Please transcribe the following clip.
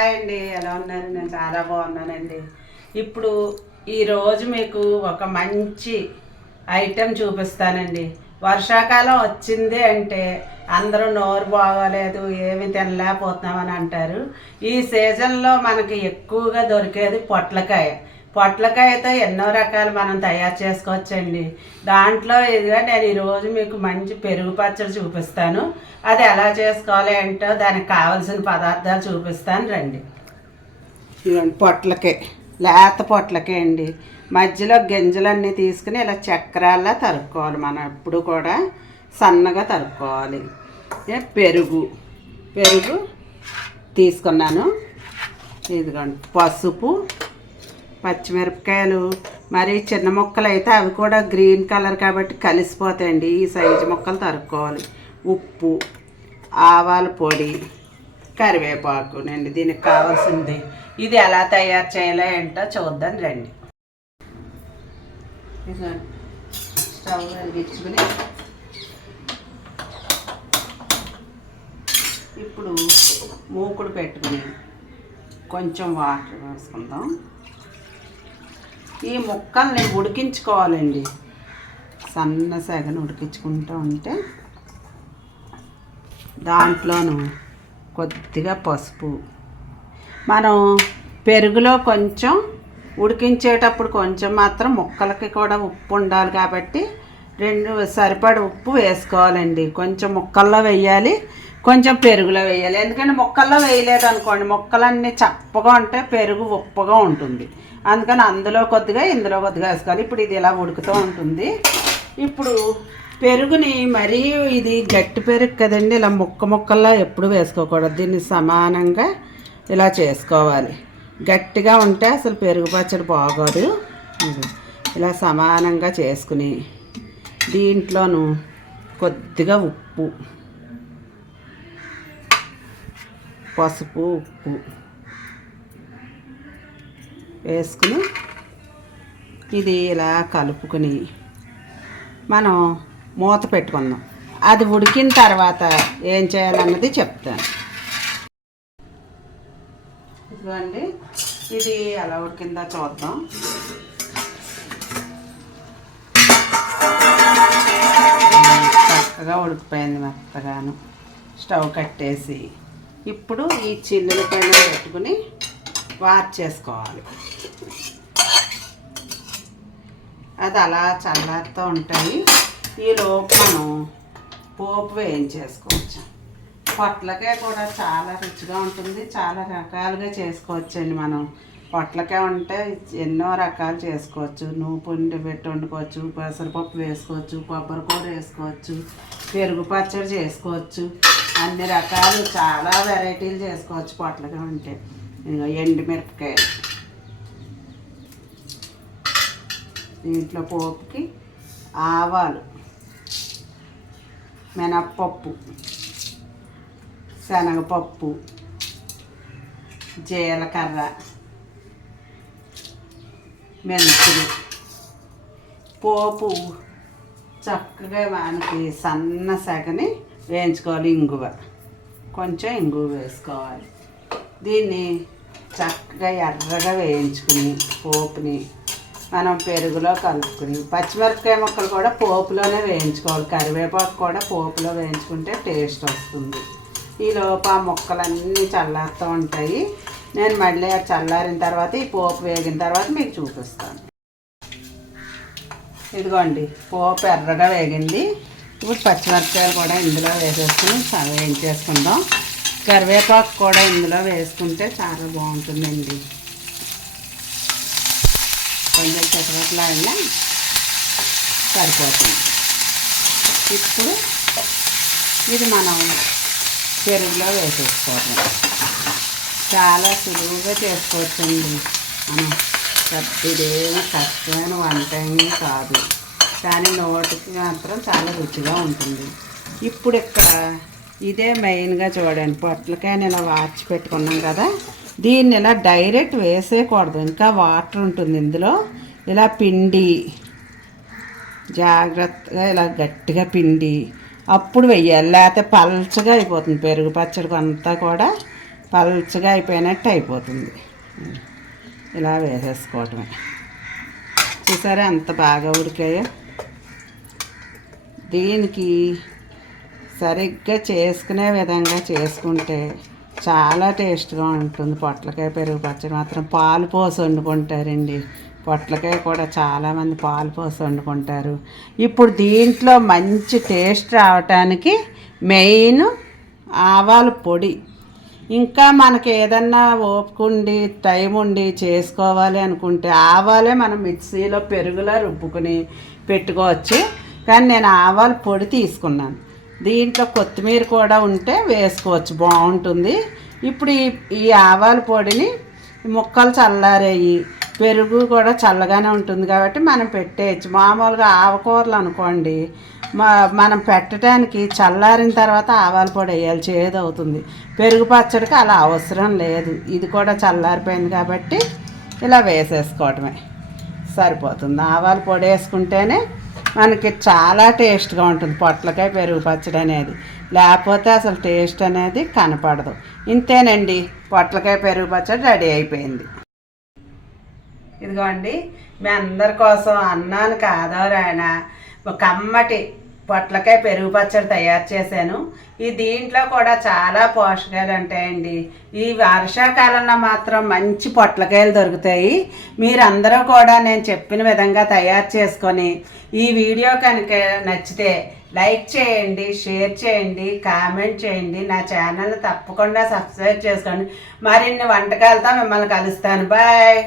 Hi అండి, ఎలా ఉన్నారు? నేను చాలా బాగున్నానండి. ఇప్పుడు ఈరోజు మీకు ఒక మంచి ఐటెం చూపిస్తానండి. వర్షాకాలం వచ్చింది అంటే అందరూ నోరు బాగోలేదు, ఏమి తినలేకపోతున్నామని అంటారు. ఈ సీజన్లో మనకి ఎక్కువగా దొరికేది పొట్లకాయ. పొట్లకాయతో ఎన్నో రకాలు మనం తయారు చేసుకోవచ్చండి. దాంట్లో ఇదిగా నేను ఈరోజు మీకు మంచి పెరుగు పచ్చడి చూపిస్తాను. అది ఎలా చేసుకోవాలి అంటే దానికి కావలసిన పదార్థాలు చూపిస్తాను రండి. ఇదిగోండి పొట్లకాయ, లేత పొట్లకాయ అండి. మధ్యలో గింజలన్నీ తీసుకుని ఇలా చక్రాల్లా తరుక్కోవాలి. మనం ఎప్పుడు కూడా సన్నగా తరుక్కోవాలి. పెరుగు పెరుగు తీసుకున్నాను. ఇదిగోండి పసుపు, పచ్చిమిరపకాయలు, మరి చిన్న ముక్కలు అయితే అవి కూడా గ్రీన్ కలర్ కాబట్టి కలిసిపోతాయండి. ఈ సైజు ముక్కలు తరుక్కోవాలి. ఉప్పు, ఆవాల పొడి, కరివేపాకు నండి దీనికి కావాల్సింది. ఇది ఎలా తయారు చేయాలో ఏంటో చూద్దాం రండి. స్టవ్ వెలిగించుకుని ఇప్పుడు మూకుడు పెట్టుకుని కొంచెం వాటర్ వేసుకుందాం. ఈ ముక్కల్ని ఉడికించుకోవాలండి. సన్న సెగను ఉడికించుకుంటూ ఉంటే దాంట్లోనూ కొద్దిగా పసుపు, మనం పెరుగులో కొంచెం ఉడికించేటప్పుడు కొంచెం మాత్రం ముక్కలకి కూడా ఉప్పు ఉండాలి కాబట్టి సరిపడి ఉప్పు వేసుకోవాలండి. కొంచెం ముక్కల్లో వేయాలి, కొంచెం పెరుగులో వేయాలి. ఎందుకంటే ముక్కల్లో వేయలేదు అనుకోండి, ముక్కలన్నీ చప్పగా ఉంటే పెరుగు ఉప్పుగా ఉంటుంది. అందుకని అందులో కొద్దిగా ఇందులో కొద్దిగా వేసుకోవాలి. ఇప్పుడు ఇది ఇలా ఉడుకుతూ ఉంటుంది. ఇప్పుడు పెరుగుని మరీ ఇది గట్టి పెరుగు కదండి, ఇలా ముక్కల్లో ఎప్పుడు వేసుకోకూడదు. దీన్ని సమానంగా ఇలా చేసుకోవాలి. గట్టిగా ఉంటే అసలు పెరుగు పచ్చడి బాగోదు. ఇలా సమానంగా చేసుకుని దీంట్లోనూ కొద్దిగా ఉప్పు, పసుపు, ఉప్పు వేసుకుని ఇది ఇలా కలుపుకుని మనం మూత పెట్టుకుందాం. అది ఉడికిన తర్వాత ఏం చేయాలన్నది చెప్తాను. ఇదిగోండి, ఇది ఎలా ఉడికిందో చూద్దాం. చక్కగా ఉడికిపోయింది మెత్తగాను. స్టవ్ కట్టేసి ఇప్పుడు ఈ చిల్లుల పైన పెట్టుకుని వాచ్ చేసుకోవాలి. అది అలా చల్లారుతూ ఉంటాయి. ఈలోపు మనం పోపు వేయించేసుకోవచ్చు. పొట్లకాయ కూడా చాలా రుచిగా ఉంటుంది. చాలా రకాలుగా చేసుకోవచ్చండి. మనం పొట్లకాయ ఉంటే ఎన్నో రకాలు చేసుకోవచ్చు. నూనె పెట్టి వండుకోవచ్చు, పెసరపప్పు వేసుకోవచ్చు, కొబ్బరికూర వేసుకోవచ్చు, పెరుగు పచ్చడి చేసుకోవచ్చు. అన్ని రకాలు చాలా వెరైటీలు చేసుకోవచ్చు పొట్లకాయ ఉంటే. ఎండుమిరపకాయ, దీంట్లో పోపుకి ఆవాలు, మినప్పప్పు, శనగపప్పు, జీలకర్ర, మెంతులు, పోపు చక్కగా మనకి సన్న సెగని వేయించుకోవాలి. ఇంగువ, కొంచెం ఇంగువ వేసుకోవాలి. దీన్ని చక్కగా ఎర్రగా వేయించుకుని పోపుని మనం పెరుగులో కలుపుకుని, పచ్చిమిరపకాయ ముక్కలు కూడా పోపులోనే వేయించుకోవాలి. కరివేపాకు కూడా పోపులో వేయించుకుంటే టేస్ట్ వస్తుంది. ఈలోపు ఆ ముక్కలన్నీ చల్లారుతూ ఉంటాయి. నేను మళ్ళీ చల్లారిన తర్వాత ఈ పోపు వేగిన తర్వాత మీకు చూపిస్తాను. ఇదిగోండి, పోపు ఎర్రగా వేగింది. ఇప్పుడు పచ్చిమిరపకాయలు కూడా ఇందులో వేసేసుకుని వేయించేసుకుందాం. కరివేపాకు కూడా ఇందులో వేసుకుంటే చాలా బాగుంటుందండి. కొంచెం చక్కట్లాడినా సరిపోతుంది. ఇప్పుడు ఇది మనం పెరుగులో వేసేసుకోవడం. చాలా సులువుగా చేసుకోవచ్చండి. మనం ఇదేమీ కష్టమైన వంట ఏమీ కాదు, కానీ నోటికి మాత్రం చాలా రుచిగా ఉంటుంది. ఇప్పుడు ఇక్కడ ఇదే మెయిన్గా చూడండి. పొట్లకాయని ఇలా వార్చి పెట్టుకున్నాం కదా, దీన్ని ఇలా డైరెక్ట్ వేసేయకూడదు. ఇంకా వాటర్ ఉంటుంది ఇందులో. ఇలా పిండి జాగ్రత్తగా ఇలా గట్టిగా పిండి అప్పుడు వెయ్యాలి. లేకపోతే పల్చగా అయిపోతుంది పెరుగు పచ్చడికి అంతా కూడా. పల్చగా అయిపోయినట్టు అయిపోతుంది. ఇలా వేసేసుకోవటమే. చూసారా ఎంత బాగా ఉడికాయో. దీనికి సరిగ్గా చేసుకునే విధంగా చేసుకుంటే చాలా టేస్ట్గా ఉంటుంది. పొట్లకాయ పెరుగు పచ్చడి మాత్రం పాలు పోసి వండుకుంటారండి. పొట్లకాయ కూడా చాలామంది పాలు పోసి వండుకుంటారు. ఇప్పుడు దీంట్లో మంచి టేస్ట్ రావటానికి మెయిన్ ఆవాల పొడి. ఇంకా మనకి ఏదన్నా ఓపిక ఉండి టైం ఉండి చేసుకోవాలి అనుకుంటే ఆవాలే మనం మిక్సీలో పెరుగులా రుబ్బుకుని పెట్టుకోవచ్చు. కానీ నేను ఆవాల పొడి తీసుకున్నాను. దీంట్లో కొత్తిమీర కూడా ఉంటే వేసుకోవచ్చు, బాగుంటుంది. ఇప్పుడు ఈ ఆవాల పొడిని ముక్కలు చల్లారేయి, పెరుగు కూడా చల్లగానే ఉంటుంది కాబట్టి మనం పెట్టేయచ్చు. మామూలుగా ఆవకూరలు అనుకోండి, మనం పెట్టడానికి చల్లారిన తర్వాత ఆవాల పొడి వేయాలి, చేదవుతుంది. పెరుగు పచ్చడికి అలా అవసరం లేదు. ఇది కూడా చల్లారిపోయింది కాబట్టి ఇలా వేసేసుకోవటమే సరిపోతుంది. ఆవాల పొడి వేసుకుంటేనే మనకి చాలా టేస్ట్గా ఉంటుంది పొట్లకాయ పెరుగు పచ్చడి అనేది. లేకపోతే అసలు టేస్ట్ అనేది కనపడదు. ఇంతేనండి, పొట్లకాయ పెరుగు పచ్చడి రెడీ అయిపోయింది. ఇదిగోండి, మీ అందరి కోసం అన్నానికి ఆధారాయణ ఒక కమ్మటి పొట్లకాయ పెరుగు పచ్చడి తయారు చేశాను. ఈ దీంట్లో కూడా చాలా పోషకాలు ఉంటాయండి. ఈ వర్షాకాలంలో మాత్రం మంచి పొట్లకాయలు దొరుకుతాయి. మీరందరూ కూడా నేను చెప్పిన విధంగా తయారు చేసుకొని ఈ వీడియో కనుక నచ్చితే లైక్ చేయండి, షేర్ చేయండి, కామెంట్ చేయండి. నా ఛానల్ తప్పకుండా సబ్స్క్రైబ్ చేసుకోండి. మరిన్ని వంటకాలతో మిమ్మల్ని కలుస్తాను. బాయ్.